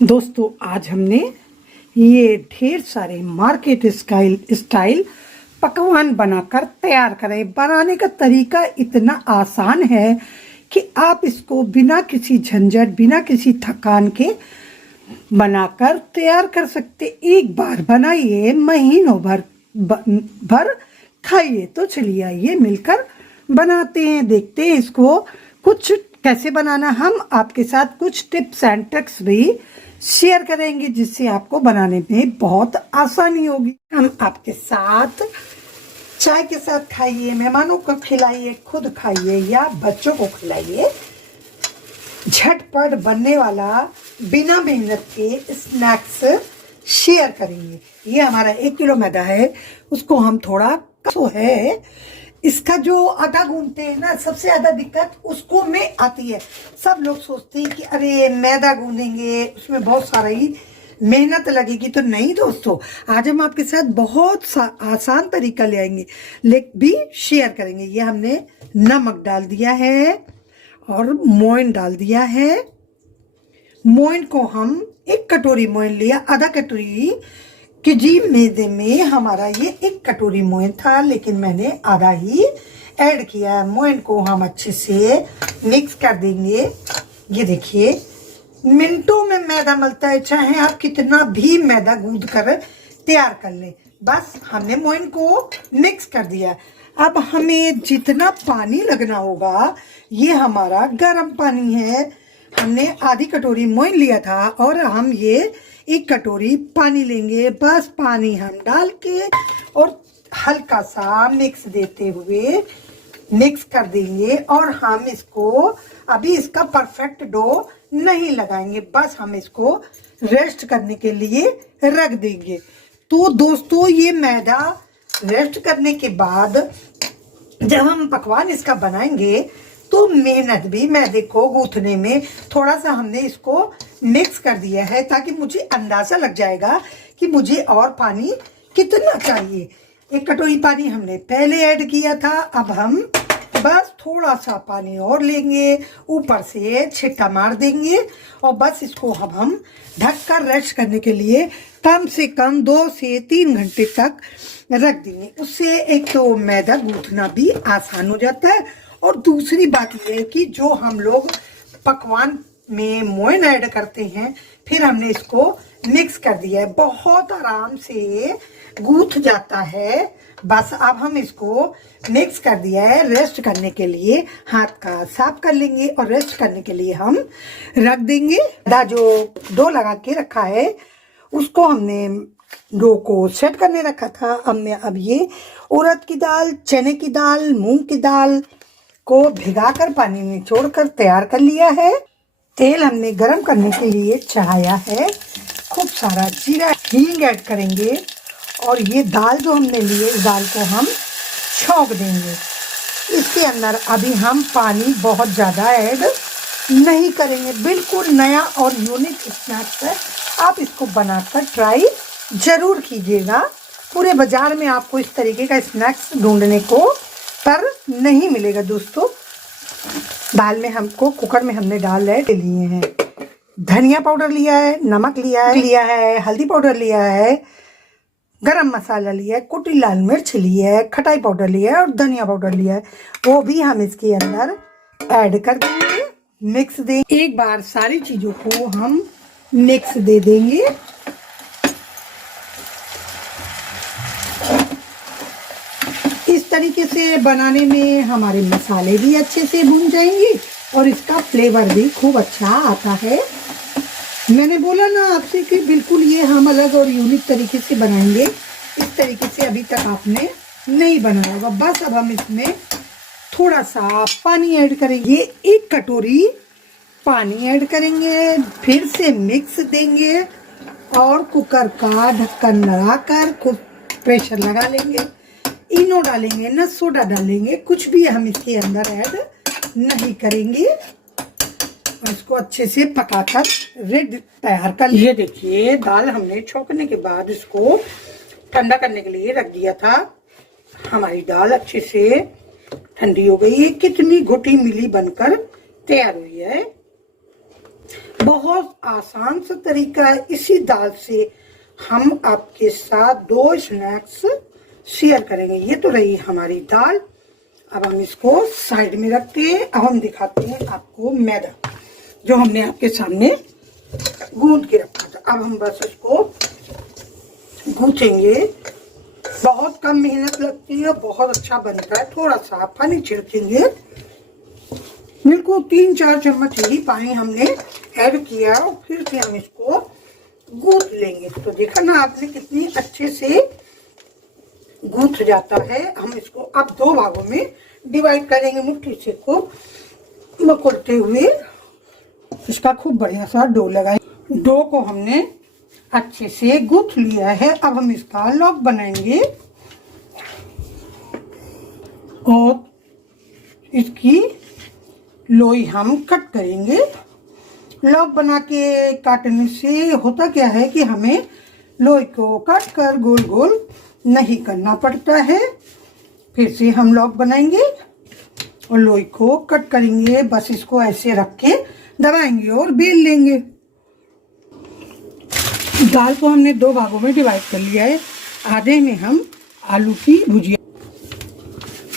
दोस्तों आज हमने ये ढेर सारे मार्केट स्टाइल पकवान बनाकर तैयार करे। बनाने का तरीका इतना आसान है कि आप इसको बिना किसी झंझट बिना किसी थकान के बनाकर तैयार कर सकते। एक बार बनाइए, महीनों भर खाइए। तो चलिए आइए मिलकर बनाते हैं, देखते हैं इसको कुछ कैसे बनाना। हम आपके साथ कुछ टिप्स एंड ट्रिक्स भी शेयर करेंगे जिससे आपको बनाने में बहुत आसानी होगी। हम आपके साथ चाय के साथ खाइए, मेहमानों को खिलाइए, खुद खाइए या बच्चों को खिलाइए। झटपट बनने वाला बिना मेहनत के स्नैक्स शेयर करेंगे। ये हमारा 1 किलो मैदा है, उसको हम थोड़ा है इसका जो आटा गूंथते हैं ना, सबसे ज्यादा दिक्कत उसको में आती है। सब लोग सोचते हैं कि अरे मैदा गूंदेंगे उसमें बहुत सारा ही मेहनत लगेगी, तो नहीं दोस्तों, आज हम आपके साथ बहुत आसान तरीका ले आएंगे, भी शेयर करेंगे। ये हमने नमक डाल दिया है और मोइन डाल दिया है। मोइन को हम 1 कटोरी मोइन लिया, आधा कटोरी कि जी मैदे में हमारा ये 1 कटोरी मोइन था, लेकिन मैंने आधा ही ऐड किया। मोइन को हम अच्छे से मिक्स कर देंगे। ये देखिए मिनटों में मैदा मलता है, चाहे आप कितना भी मैदा गूंद कर तैयार कर लें। बस हमने मोइन को मिक्स कर दिया। अब हमें जितना पानी लगना होगा, ये हमारा गर्म पानी है। हमने आधी कटोरी मोइन लिया था और हम ये 1 कटोरी पानी लेंगे। बस पानी हम डाल के और हल्का सा मिक्स देते हुए मिक्स कर देंगे। और हम इसको अभी इसका परफेक्ट डो नहीं लगाएंगे, बस हम इसको रेस्ट करने के लिए रख देंगे। तो दोस्तों ये मैदा रेस्ट करने के बाद जब हम पकवान इसका बनाएंगे तो मेहनत भी मैदे को गूंथने में थोड़ा सा हमने इसको मिक्स कर दिया है, ताकि मुझे अंदाजा लग जाएगा कि मुझे और पानी कितना चाहिए। 1 कटोरी पानी हमने पहले ऐड किया था, अब हम बस थोड़ा सा पानी और लेंगे, ऊपर से छिट्टा मार देंगे और बस इसको अब हम ढककर रेस्ट करने के लिए कम से कम 2 से 3 घंटे तक रख देंगे। उससे एक तो मैदा गूंथना भी आसान हो जाता है और दूसरी बात यह है कि जो हम लोग पकवान में मोइन ऐड करते हैं, फिर हमने इसको मिक्स कर दिया है, बहुत आराम से गूंथ जाता है। बस अब हम इसको मिक्स कर दिया है, रेस्ट करने के लिए हाथ का साफ कर लेंगे और रेस्ट करने के लिए हम रख देंगे। जो डो लगा के रखा है उसको हमने डो को सेट करने रखा था। हमने अब ये उड़द की दाल, चने की दाल, मूंग की दाल को भिगाकर पानी में छोड़कर तैयार कर लिया है। तेल हमने गरम करने के लिए चढ़ाया है, खूब सारा जीरा हींग ऐड करेंगे और ये दाल जो हमने ली है, दाल को हम छौंक देंगे। इसके अंदर अभी हम पानी बहुत ज़्यादा ऐड नहीं करेंगे। बिल्कुल नया और यूनिक स्नैक्स है, आप इसको बनाकर ट्राई जरूर कीजिएगा। पूरे बाजार में आपको इस तरीके का स्नैक्स ढूंढने को पर नहीं मिलेगा दोस्तों। दाल में हमको कुकर में हमने दाल ऐड लिए हैं, धनिया पाउडर लिया है, नमक लिया है, हल्दी पाउडर लिया है, गरम मसाला लिया है, कुटी लाल मिर्च लिया है, खटाई पाउडर लिया है और धनिया पाउडर लिया है। वो भी हम इसके अंदर ऐड कर देंगे, मिक्स देंगे। एक बार सारी चीजों को हम मिक्स दे देंगे। इस तरीके से बनाने में हमारे मसाले भी अच्छे से भून जाएंगे और इसका फ्लेवर भी खूब अच्छा आता है। मैंने बोला ना आपसे कि बिल्कुल ये हम अलग और यूनिक तरीके से बनाएंगे। इस तरीके से अभी तक आपने नहीं बनाया होगा। बस अब हम इसमें थोड़ा सा पानी ऐड करेंगे, 1 कटोरी पानी ऐड करेंगे, फिर से मिक्स देंगे और कुकर का ढक्कन लगाकर खूब प्रेशर लगा लेंगे। इनो डालेंगे ना सोडा डालेंगे, कुछ भी हम इसके अंदर ऐड नहीं करेंगे। इसको अच्छे से पकाकर रेड तैयार कर। ये देखिए दाल हमने छौंकने के बाद इसको ठंडा करने के लिए रख दिया था। हमारी दाल अच्छे से ठंडी हो गई है, कितनी घुटी मिली बनकर तैयार हुई है। बहुत आसान सा तरीका है। इसी दाल से हम आपके साथ 2 स्नैक्स शेयर करेंगे। ये तो रही हमारी दाल। अब हम इसको साइड में रखते हैं। अब हम दिखाते हैं आपको मैदा, जो हमने आपके सामने गूंथ के रखा था। अब हम बस इसको गूंथेंगे। बहुत कम मेहनत लगती है, बहुत अच्छा बनता है। थोड़ा सा पानी छिड़केंगे, बिल्कुल 3-4 चम्मच ही पानी हमने ऐड किया और फिर से हम इसको गूंथ लेंगे। तो देखा ना आपने कितनी अच्छे से गूंथ जाता है। हम इसको अब 2 भागों में डिवाइड करेंगे। मुट्ठी से खूब मकुड़ते हुए इसका खूब बढ़िया सा डो लगाएंगे। डो को हमने अच्छे से गूंथ लिया है। अब हम इसका लॉक बनाएंगे और इसकी लोई हम कट करेंगे। लॉक बना के काटने से होता क्या है कि हमें लोई को काट कर गोल गोल नहीं करना पड़ता है। फिर से हम लॉक बनाएंगे और लोई को कट करेंगे। बस इसको ऐसे रख के दबाएंगे और बेल लेंगे। दाल को हमने 2 भागों में डिवाइड कर लिया है। आधे में हम आलू की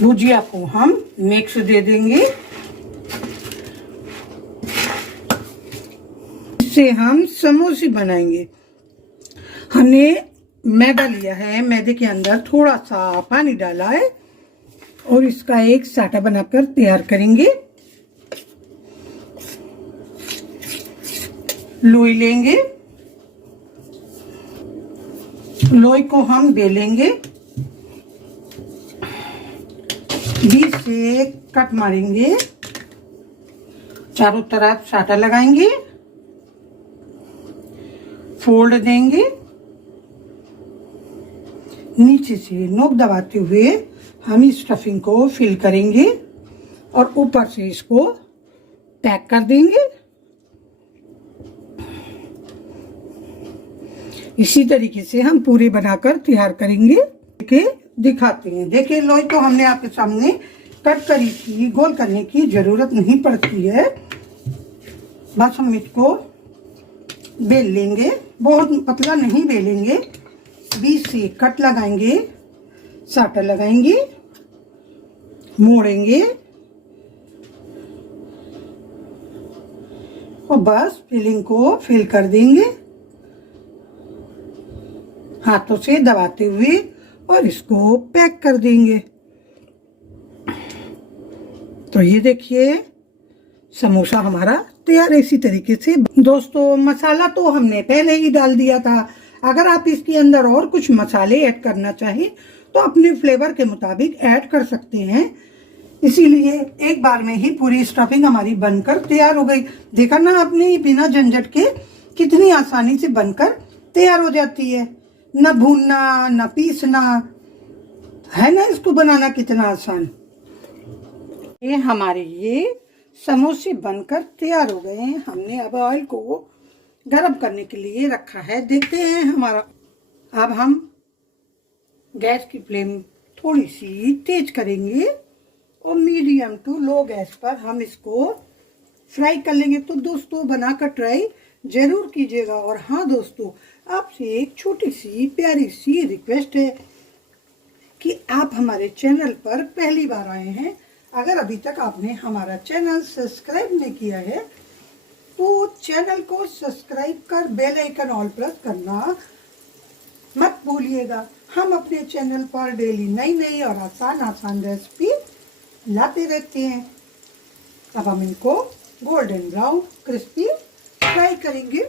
भुजिया को हम मिक्स दे देंगे। इससे हम समोसे बनाएंगे। हमने मैदा लिया है, मैदे के अंदर थोड़ा सा पानी डाला है और इसका एक साटा बनाकर तैयार करेंगे। लोई लेंगे, लोई को हम बेलेंगे, बीच से कट मारेंगे, चारों तरफ साटा लगाएंगे, फोल्ड देंगे, नीचे से नोक दबाते हुए हम इस स्टफिंग को फिल करेंगे और ऊपर से इसको पैक कर देंगे। इसी तरीके से हम पूरे बनाकर तैयार करेंगे। देखिए दिखाते हैं। देखिए लोई तो हमने आपके सामने कट करी थी, गोल करने की जरूरत नहीं पड़ती है। बस हम इसको बेल लेंगे, बहुत पतला नहीं बेलेंगे। बीच से कट लगाएंगे, साटा लगाएंगे, मोड़ेंगे और बस फिलिंग को फिल कर देंगे हाथों से दबाते हुए और इसको पैक कर देंगे। तो ये देखिए समोसा हमारा तैयार है। इसी तरीके से दोस्तों मसाला तो हमने पहले ही डाल दिया था। अगर आप इसके अंदर और कुछ मसाले ऐड करना चाहें तो अपने फ्लेवर के मुताबिक ऐड कर सकते हैं। इसीलिए एक बार में ही पूरी स्टफिंग हमारी बनकर तैयार हो गई। देखा ना आपने, बिना झंझट के कितनी आसानी से बनकर तैयार हो जाती है। न भूनना न पीसना है ना, इसको बनाना कितना आसान। ये हमारे ये समोसे बनकर तैयार हो गए हैं। हमने अब ऑयल को गरम करने के लिए रखा है। देखते हैं हमारा। अब हम गैस की फ्लेम थोड़ी सी तेज करेंगे और मीडियम टू लो गैस पर हम इसको फ्राई कर लेंगे। तो दोस्तों बनाकर ट्राई जरूर कीजिएगा। और हाँ दोस्तों, आपसे एक छोटी सी प्यारी सी रिक्वेस्ट है कि आप हमारे चैनल पर पहली बार आए हैं, अगर अभी तक आपने हमारा चैनल सब्सक्राइब नहीं किया है तो चैनल को सब्सक्राइब कर बेल आइकन ऑल प्रेस करना मत भूलिएगा। हम अपने चैनल पर डेली नई नई और आसान रेसिपी लाते रहते हैं। अब हम इनको गोल्डन ब्राउन क्रिस्पी फ्राई करेंगे।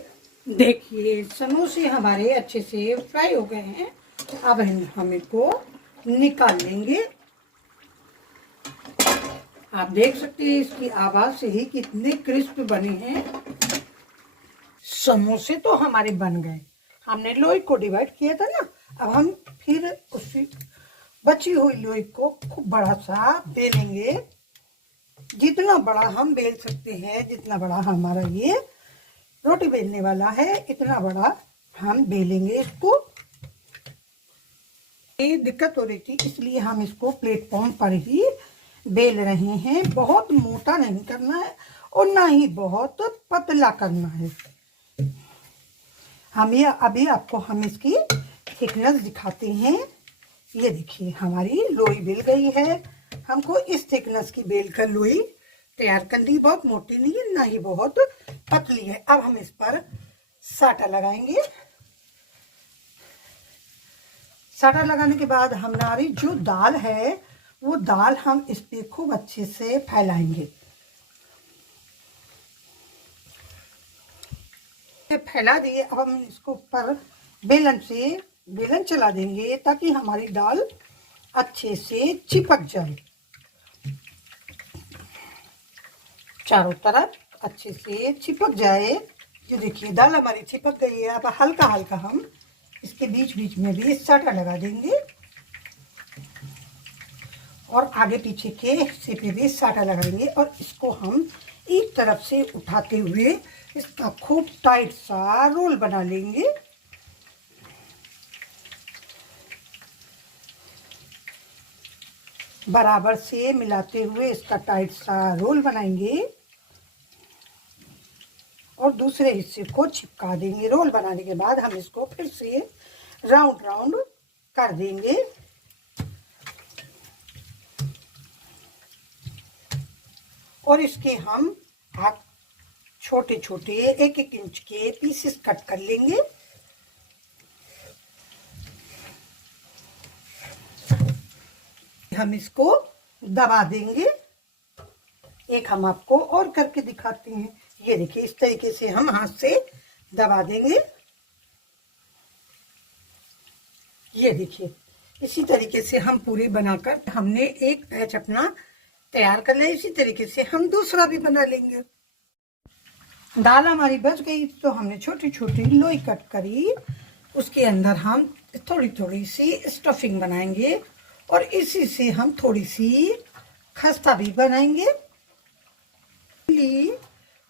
देखिए समोसे हमारे अच्छे से फ्राई हो गए हैं। अब हम इनको निकाल लेंगे। आप देख सकते हैं इसकी आवाज से ही कितने क्रिस्प बने हैं। समोसे तो हमारे बन गए। हमने लोई को डिवाइड किया था ना, अब हम फिर उसी बची हुई लोई को खूब बड़ा सा बेलेंगे। जितना बड़ा हम बेल सकते हैं, जितना बड़ा हमारा ये रोटी बेलने वाला है, इतना बड़ा हम बेलेंगे इसको। ये दिक्कत हो रही थी इसलिए हम इसको प्लेटफॉर्म पर ही बेल रहे हैं। बहुत मोटा नहीं करना है और ना ही बहुत पतला करना है। हम ये अभी आपको हम इसकी थिकनेस दिखाते हैं। ये देखिए हमारी लोई बेल गई है। हमको इस थिकनेस की बेल कर लोई तैयार करनी, बहुत मोटी नहीं है ना ही बहुत पतली है। अब हम इस पर साटा लगाएंगे। साटा लगाने के बाद हमारी जो दाल है वो दाल हम इस पे खूब अच्छे से फैलाएंगे। फैला दिए। अब हम इसको ऊपर बेलन चला देंगे ताकि हमारी दाल अच्छे से चिपक जाए, चारों तरफ अच्छे से चिपक जाए। ये देखिए दाल हमारी चिपक गई है। अब हल्का हल्का हम इसके बीच बीच में भी साटा लगा देंगे और आगे पीछे के हिस्से पे भी साटा लगाएंगे और इसको हम एक तरफ से उठाते हुए इसका खूब टाइट सा रोल बना लेंगे। बराबर से मिलाते हुए इसका टाइट सा रोल बनाएंगे और दूसरे हिस्से को चिपका देंगे। रोल बनाने के बाद हम इसको फिर से राउंड राउंड कर देंगे। और इसके हम छोटे छोटे 1-1 इंच के पीसेस कट कर लेंगे। हम इसको दबा देंगे। एक हम आपको और करके दिखाते हैं। ये देखिए इस तरीके से हम हाथ से दबा देंगे। ये देखिए इसी तरीके से हम पूरी बनाकर हमने एक बैच अपना तैयार कर लिया। इसी तरीके से हम दूसरा भी बना लेंगे। दाल हमारी बच गई तो हमने छोटी छोटी लोई कट करी। उसके अंदर हम थोड़ी थोड़ी सी स्टफिंग बनाएंगे और इसी से हम थोड़ी सी खस्ता भी बनाएंगे।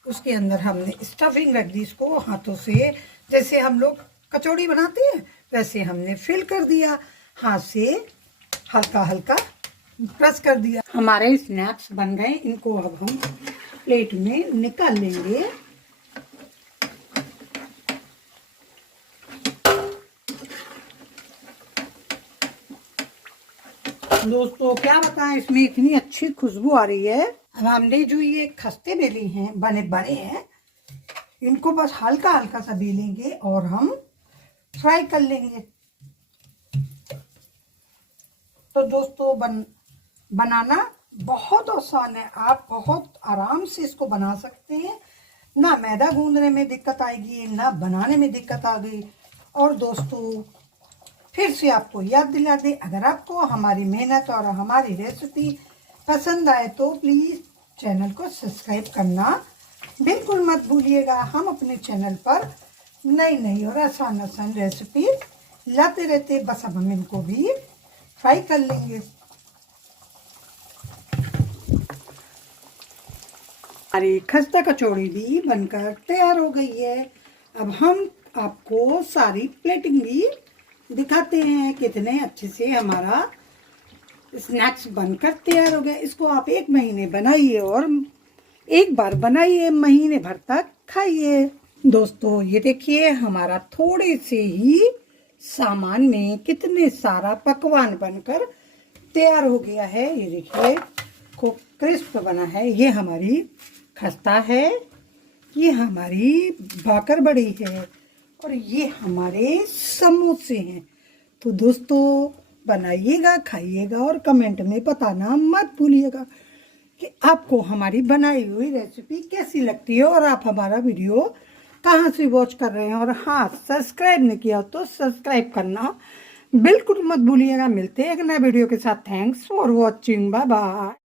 उसके अंदर हमने स्टफिंग रख दी। इसको हाथों से जैसे हम लोग कचौड़ी बनाते हैं वैसे हमने फिल कर दिया। हाथ से हल्का हल्का प्रेस कर दिया। हमारे स्नैक्स बन गए। इनको अब हम प्लेट में निकाल लेंगे। दोस्तों क्या बताएं, इसमें इतनी अच्छी खुशबू आ रही है। अब हमने जो ये खस्ते बेले हैं बने हैं, इनको बस हल्का हल्का सा बेलेंगे और हम फ्राई कर लेंगे। तो दोस्तों बनाना बहुत आसान है। आप बहुत आराम से इसको बना सकते हैं। ना मैदा गूंदने में दिक्कत आएगी ना बनाने में दिक्कत आ गई। और दोस्तों फिर से आपको याद दिला दे, अगर आपको हमारी मेहनत और हमारी रेसिपी पसंद आए तो प्लीज़ चैनल को सब्सक्राइब करना बिल्कुल मत भूलिएगा। हम अपने चैनल पर नई नई और आसान आसान रेसिपी लाते रहते। बस अब हम इनको भी फ्राई कर लेंगे। हमारी खस्ता कचौड़ी भी बनकर तैयार हो गई है। अब हम आपको सारी प्लेटिंग भी दिखाते हैं कितने अच्छे से हमारा स्नैक्स बनकर तैयार हो गया। इसको आप 1 महीने बनाइए और एक बार बनाइए, महीने भर तक खाइए। दोस्तों ये देखिए हमारा थोड़े से ही सामान में कितने सारा पकवान बनकर तैयार हो गया है। ये देखिए खूब क्रिस्प बना है। ये हमारी खस्ता है, ये हमारी भाकर बड़ी है और ये हमारे समोसे हैं। तो दोस्तों बनाइएगा, खाइएगा और कमेंट में बताना मत भूलिएगा कि आपको हमारी बनाई हुई रेसिपी कैसी लगती है और आप हमारा वीडियो कहाँ से वॉच कर रहे हैं। और हाँ, सब्सक्राइब नहीं किया तो सब्सक्राइब करना बिल्कुल मत भूलिएगा। मिलते हैं एक नए वीडियो के साथ। Thanks for watching, bye bye.